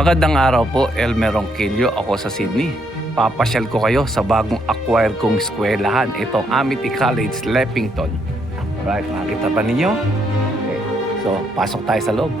Magandang araw po, Elmer Ronquillo. Ako sa Sydney. Papasyal ko kayo sa bagong acquire kong eskwelahan. Itong Amity College, Leppington. Alright, makikita ba ninyo? Okay. So, pasok tayo sa loob.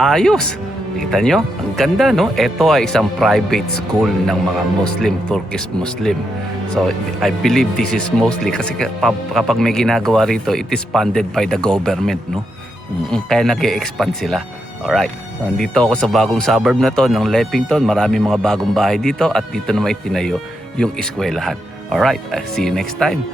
Ayos! Kita nyo? Ang ganda, no? Ito ay isang private school ng mga Muslim, Turkish Muslim. So, I believe this is mostly, kasi kapag, may ginagawa rito, it is funded by the government, no? Kaya nag expand sila. Alright. Nandito ako sa bagong suburb na to ng Leppington. Marami mga bagong bahay dito at dito naman itinayo yung eskwelahan. Alright. uh, See you next time.